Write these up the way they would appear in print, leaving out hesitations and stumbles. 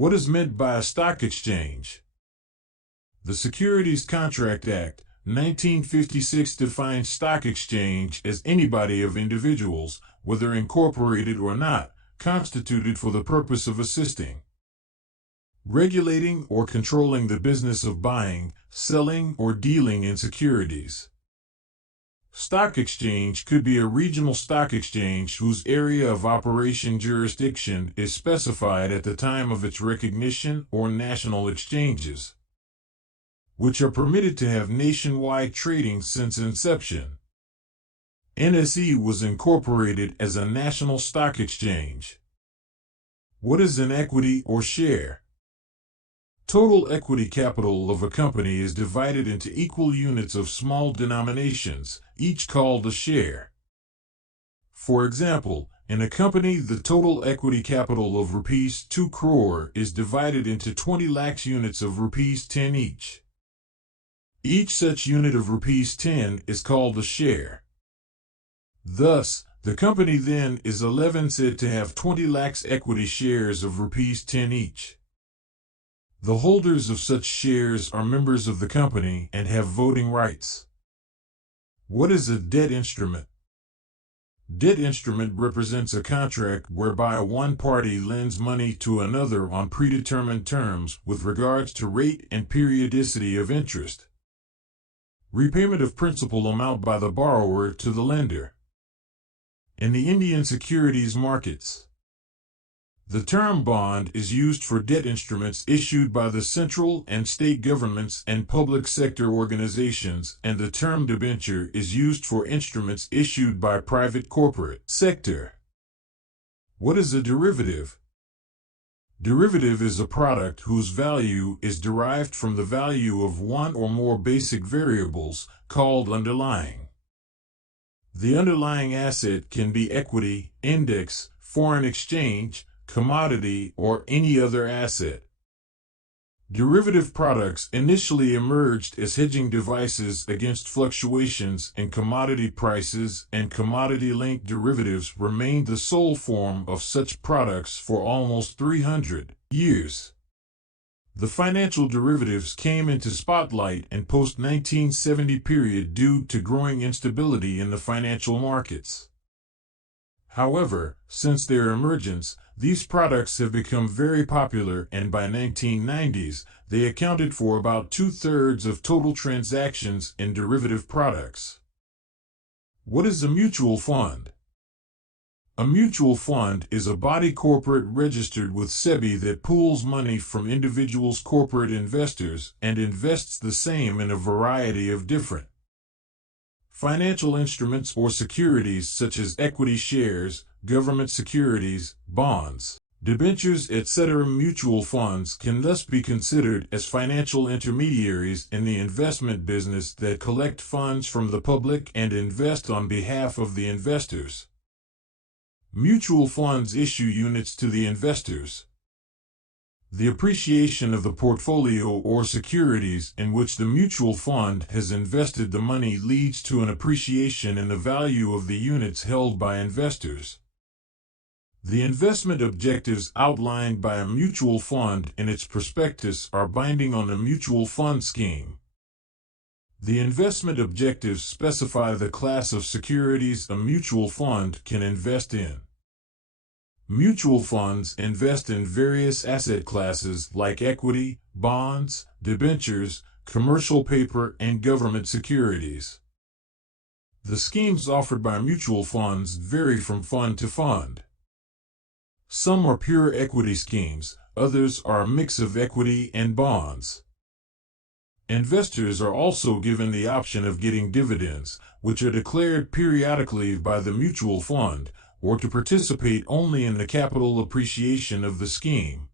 What is meant by a stock exchange? The Securities Contract Act, 1956 defines stock exchange as any body of individuals, whether incorporated or not, constituted for the purpose of assisting, regulating, or controlling the business of buying, selling, or dealing in securities. Stock exchange could be a regional stock exchange whose area of operation jurisdiction is specified at the time of its recognition, or national exchanges, which are permitted to have nationwide trading since inception. NSE was incorporated as a national stock exchange. What is an equity or share? Total equity capital of a company is divided into equal units of small denominations, each called a share. For example, in a company, the total equity capital of rupees 2 crore is divided into 20 lakhs units of rupees 10 each. Each such unit of rupees 10 is called a share. Thus, the company then is 11 said to have 20 lakhs equity shares of rupees 10 each. The holders of such shares are members of the company and have voting rights. What is a debt instrument? Debt instrument represents a contract whereby one party lends money to another on predetermined terms with regards to rate and periodicity of interest. Repayment of principal amount by the borrower to the lender. In the Indian securities markets, the term bond is used for debt instruments issued by the central and state governments and public sector organizations, and the term debenture is used for instruments issued by private corporate sector. What is a derivative? Derivative is a product whose value is derived from the value of one or more basic variables, called underlying. The underlying asset can be equity, index, foreign exchange, commodity, or any other asset. Derivative products initially emerged as hedging devices against fluctuations in commodity prices, and commodity-linked derivatives remained the sole form of such products for almost 300 years. The financial derivatives came into spotlight in post-1970 period due to growing instability in the financial markets. However, since their emergence, these products have become very popular, and by 1990s, they accounted for about 2/3 of total transactions in derivative products. What is a mutual fund? A mutual fund is a body corporate registered with SEBI that pools money from individuals' corporate investors and invests the same in a variety of different financial instruments or securities such as equity shares, government securities, bonds, debentures, etc. Mutual funds can thus be considered as financial intermediaries in the investment business that collect funds from the public and invest on behalf of the investors. Mutual funds issue units to the investors. The appreciation of the portfolio or securities in which the mutual fund has invested the money leads to an appreciation in the value of the units held by investors. The investment objectives outlined by a mutual fund in its prospectus are binding on the mutual fund scheme. The investment objectives specify the class of securities a mutual fund can invest in. Mutual funds invest in various asset classes like equity, bonds, debentures, commercial paper, and government securities. The schemes offered by mutual funds vary from fund to fund. Some are pure equity schemes, others are a mix of equity and bonds. Investors are also given the option of getting dividends, which are declared periodically by the mutual fund, or to participate only in the capital appreciation of the scheme.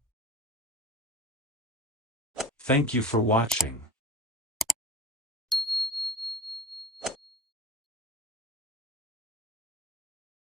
Thank you for watching.